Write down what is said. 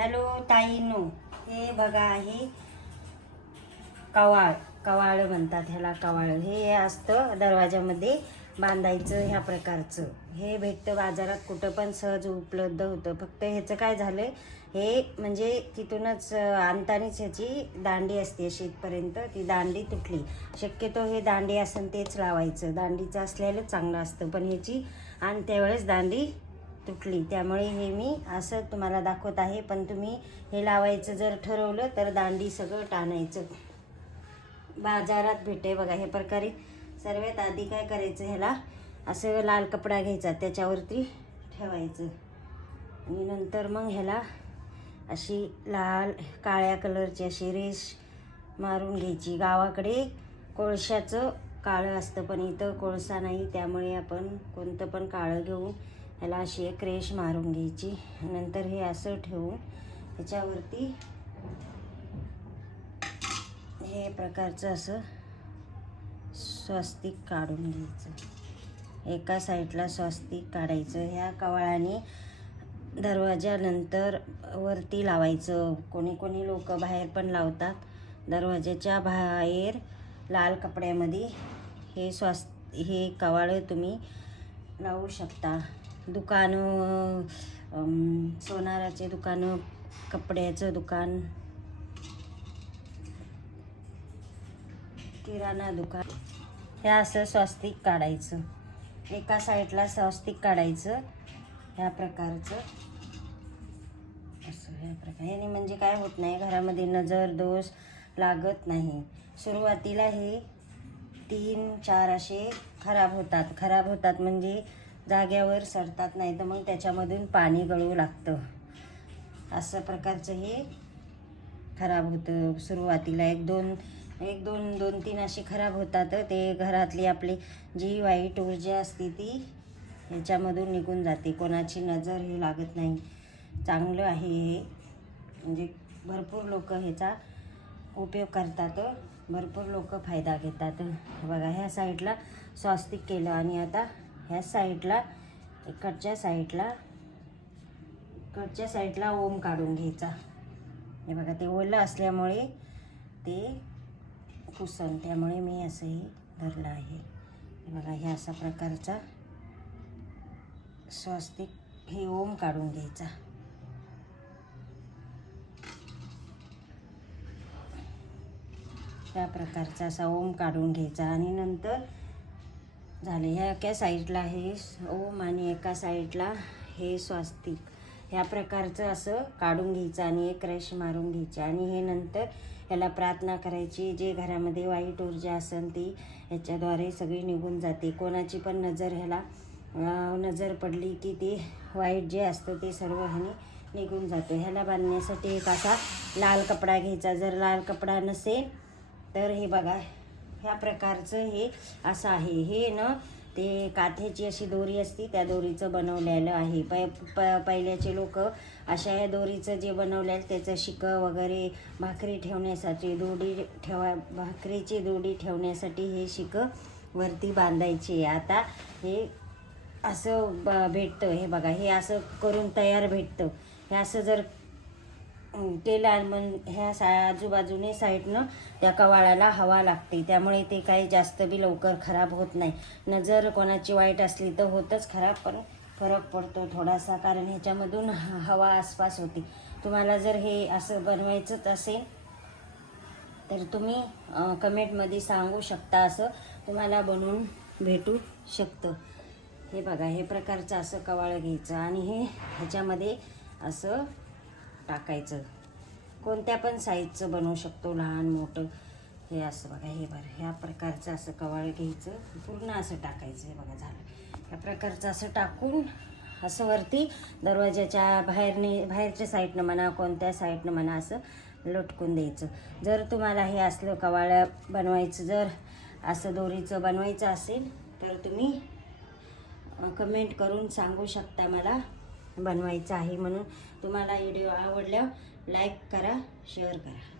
Hello ताईनो. हे बघा आहे कवाळ कवाळ म्हणतात ह्याला कवाळ. हे असतं दरवाजामध्ये बांधायचं ह्या प्रकारचं. हे भेटतं बाजारात कुठं पण सहज उपलब्ध होतं. फक्त ह्याचं काय झालं हे म्हणजे तिथूनच आणतानीच ह्याची दांडी असते शेतपर्यंत ती दांडी तुटली. शक्यतो हे दांडी असेल तेच लावायचं. दांडीचं असलेलं चांगलं असतं पण ह्याची आणि त्यावेळेस दांडी तुटली. त्यामुळे हे मी असं तुम्हाला दाखवत आहे. पण तुम्ही हे लावायचं जर ठरवलं तर दांडी सगळं टाणायचं. बाजारात भेटे बघा हे प्रकारे. सर्वात आधी काय करायचं ह्याला? असं लाल कपडा घ्यायचा. त्याच्यावरती ठेवायचं. आणि नंतर मग ह्याला अशी लाल काळ्या कलरची अशी रेश मारून घ्यायची. गावाकडे कोळशाचं काळं असतं पण इथं कोळसा नाही. त्यामुळे आपण कोणतं पण काळं घेऊन ह्याला अशी एक रेश मारून घ्यायची. नंतर हे असं ठेवून ह्याच्यावरती हे प्रकारचं असं स्वस्तिक काढून घ्यायचं. एका साईडला स्वस्तिक काढायचं. ह्या कवाळाने दरवाजानंतर वरती लावायचं. कोणी कोणी लोक बाहेर पण लावतात. दरवाजाच्या बाहेर लाल कपड्यामध्ये हे स्वास हे कवाळं तुम्ही लावू शकता. दुकानं सोनाराचे दुकानं कपड्याचं दुकान किराणा दुकान. हे असं स्वस्तिक काढायचं. एका साईडला स्वस्तिक काढायचं. ह्या प्रकारचं. असं ह्या प्रकार याने म्हणजे काय होत नाही. घरामध्ये नजर दोष लागत नाही. सुरुवातीला हे तीन चार असे खराब होतात. खराब होतात म्हणजे जाग्यावर सरतात नाही तर मग त्याच्यामधून पाणी गळू लागतं. असं प्रकारचं हे खराब होतं. सुरुवातीला एक दोन एक दोन दोन तीन अशी खराब होतात. ते घरातली आपली जी वाईट ऊर्जा असते ती ह्याच्यामधून निघून जाते. कोणाची नजर हे लागत नाही. चांगलं आहे हे. म्हणजे भरपूर लोक ह्याचा उपयोग करतात. भरपूर लोक फायदा घेतात. बघा ह्या साईडला स्वास्तिक केलं आणि आता ह्या साईडला इकडच्या साईडला इकडच्या साईडला ओम काढून घ्यायचा. हे बघा ते ओलं असल्यामुळे ते कुसन त्यामुळे मी असंही धरलं आहे. हे बघा ह्या असा प्रकारचा स्वस्तिक हे ओम काढून घ्यायचा. त्या प्रकारचा असा ओम काढून घ्यायचा. आणि नंतर झाले. ह्या एका साईडला हे ओम आणि एका साईडला हे स्वास्तिक. ह्या प्रकारचं असं काढून घ्यायचं आणि एक रेश मारून घ्यायची. आणि हे नंतर याला प्रार्थना करायची. जे घरामध्ये वाईट ऊर्जा असेल ती ह्याच्याद्वारे सगळी निघून जाते. कोणाची पण नजर ह्याला नजर पडली की ते वाईट जे असतं ते सर्व ह्याने निघून जातं. ह्याला बांधण्यासाठी एक असा लाल कपडा घ्यायचा. जर लाल कपडा नसेल तर हे बघा ह्या प्रकारचं हे असं आहे. हे ना ते काथ्याची अशी दोरी असती त्या दोरीचं बनवलेलं आहे. पै प पहिल्याचे लोक अशा या दोरीचं जे बनवलेलं त्याचं शिकं वगैरे भाकरी ठेवण्यासाठी दोडी ठेवा भाकरीची दोडी ठेवण्यासाठी हे शिकं वरती बांधायचे. आता हे असं ब भेटतं. हे बघा हे असं करून तयार भेटतं. हे असं जर अं, मन ह्या सा आजूबाजूने साईडनं त्या कवाळाला हवा लागते. त्यामुळे ते काही जास्त बी लवकर खराब होत नाही. नजर कोणाची वाईट असली तर होतच खराब पण फरक पडतो थोडासा कारण ह्याच्यामधून ह- हवा आसपास होते. तुम्हाला जर हे असं बनवायचंच असेल तर तुम्ही कमेंटमध्ये सांगू शकता असं तुम्हाला बनवून भेटू शकतं. हे बघा हे प्रकारचं असं कवाळं घ्यायचं आणि हे ह्याच्यामध्ये असं टाकायचं. कोणत्या पण साईजचं बनवू शकतो लहान मोठं. हे असं बघा हे बरं ह्या प्रकारचं असं कवाळ घ्यायचं. पूर्ण असं टाकायचं हे बघा झालं. ह्या प्रकारचं असं टाकून असं वरती दरवाजाच्या बाहेरने बाहेरच्या साईडनं म्हणा कोणत्या साईडनं म्हणा असं लटकून द्यायचं. जर तुम्हाला हे असलं कवाळं बनवायचं जर असं दोरीचं बनवायचं असेल तर तुम्ही कमेंट करून सांगू शकता मला. बनवायचं आहे म्हणून तुम्हाला व्हिडिओ आवडल्यावर लाईक करा शेअर करा.